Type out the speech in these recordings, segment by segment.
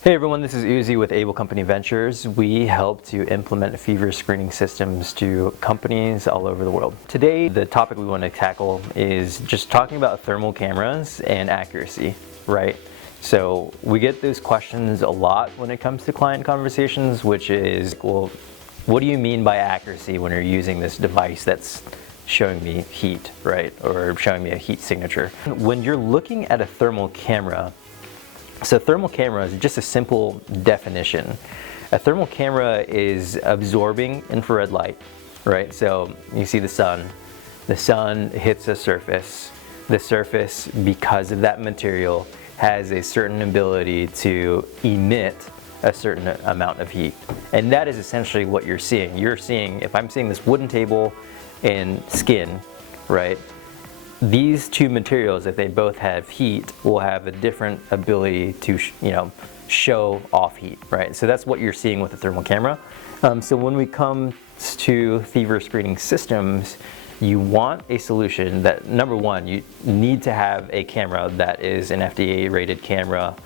Hey everyone, this is Uzi with Able Company Ventures. We help to implement fever screening systems to companies all over the world. Today, the topic we want to tackle is just talking about thermal cameras and accuracy, right? So we get those questions a lot when it comes to client conversations, which is, well, what do you mean by accuracy when you're using this device that's showing me heat, right? Or showing me a heat signature. When you're looking at a thermal camera, so thermal camera is just a simple definition. A thermal camera is absorbing infrared light, right? So you see the sun hits a surface. The surface, because of that material, has a certain ability to emit a certain amount of heat. And that is essentially what you're seeing. You're seeing, if I'm seeing this wooden table and skin, right? These two materials, if they both have heat, will have a different ability to, show off heat, right? So that's what you're seeing with the thermal camera. So when we come to fever screening systems, you want a solution that, number one, you need to have a camera that is an FDA-rated camera,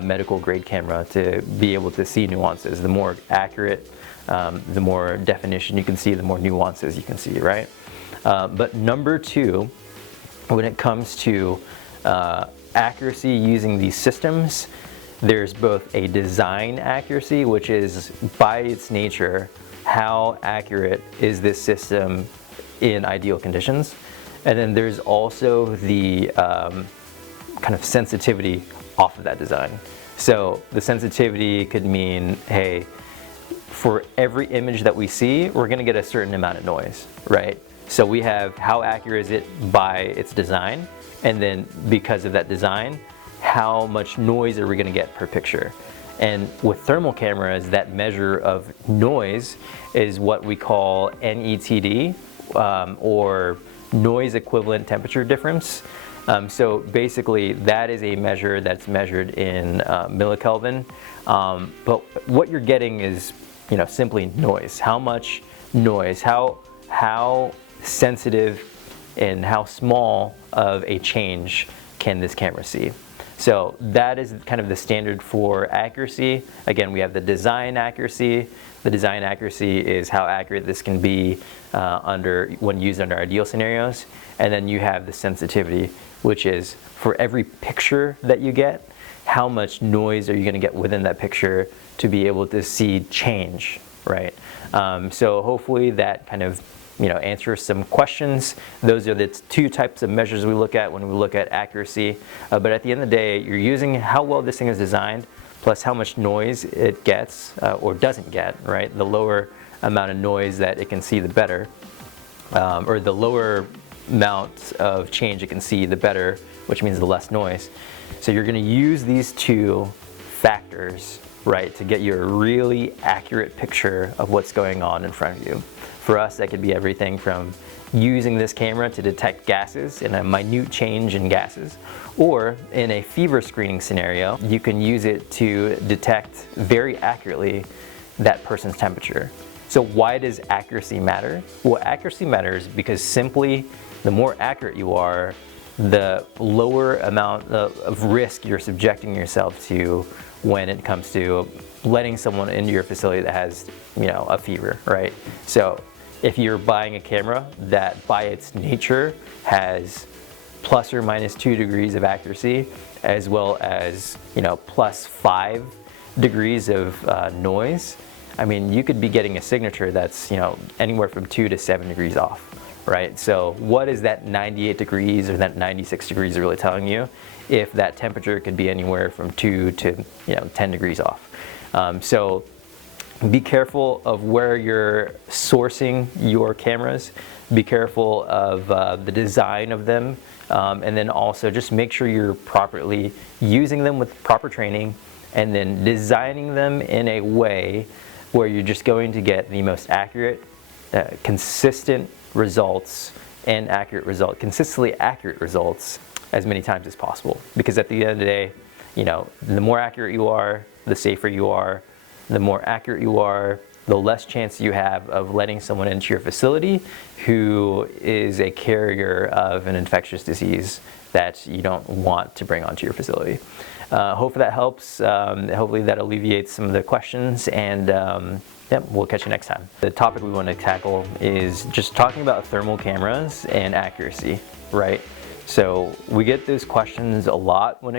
medical grade camera, to be able to see nuances. The more accurate, the more definition you can see, the more nuances you can see, right? But number two, when it comes to accuracy using these systems, there's both a design accuracy, which is by its nature, how accurate is this system in ideal conditions? And then there's also the kind of sensitivity off of that design. So the sensitivity could mean, hey, for every image that we see, we're gonna get a certain amount of noise, right? So we have how accurate is it by its design, and then because of that design, how much noise are we going to get per picture. And with thermal cameras, that measure of noise is what we call NETD, or noise equivalent temperature difference. So basically that is a measure that's measured in millikelvin, but what you're getting is simply noise. How much noise, how sensitive and how small of a change can this camera see. So that is kind of the standard for accuracy. Again, we have the design accuracy. The design accuracy is how accurate this can be when used under ideal scenarios. And then you have the sensitivity, which is for every picture that you get, how much noise are you going to get within that picture to be able to see change, right? So hopefully that kind of answer some questions. Those are the two types of measures we look at when we look at accuracy. But at the end of the day, you're using how well this thing is designed, plus how much noise it gets or doesn't get, right? The lower amount of noise that it can see, the better. Or the lower amount of change it can see, the better, which means the less noise. So you're going to use these two factors, right, to get you a really accurate picture of what's going on in front of you. For us, that could be everything from using this camera to detect gases and a minute change in gases, or in a fever screening scenario, you can use it to detect very accurately that person's temperature. So why does accuracy matter? Well, accuracy matters because simply the more accurate you are, the lower amount of risk you're subjecting yourself to when it comes to letting someone into your facility that has, a fever, right? So if you're buying a camera that by its nature has plus or minus 2 degrees of accuracy, as well as, plus 5 degrees of noise, I mean, you could be getting a signature that's, anywhere from 2 to 7 degrees off, right? So what is that 98 degrees or that 96 degrees really telling you if that temperature could be anywhere from 2 to 10 degrees off? So be careful of where you're sourcing your cameras. Be careful of the design of them, and then also just make sure you're properly using them with proper training, and then designing them in a way where you're just going to get the most accurate, consistent results and consistently accurate results as many times as possible. Because at the end of the day, the more accurate you are, the safer you are. The more accurate you are, the less chance you have of letting someone into your facility who is a carrier of an infectious disease that you don't want to bring onto your facility. Hopefully that helps. Hopefully that alleviates some of the questions, and yep, we'll catch you next time. The topic we want to tackle is just talking about thermal cameras and accuracy, right? So we get those questions a lot when it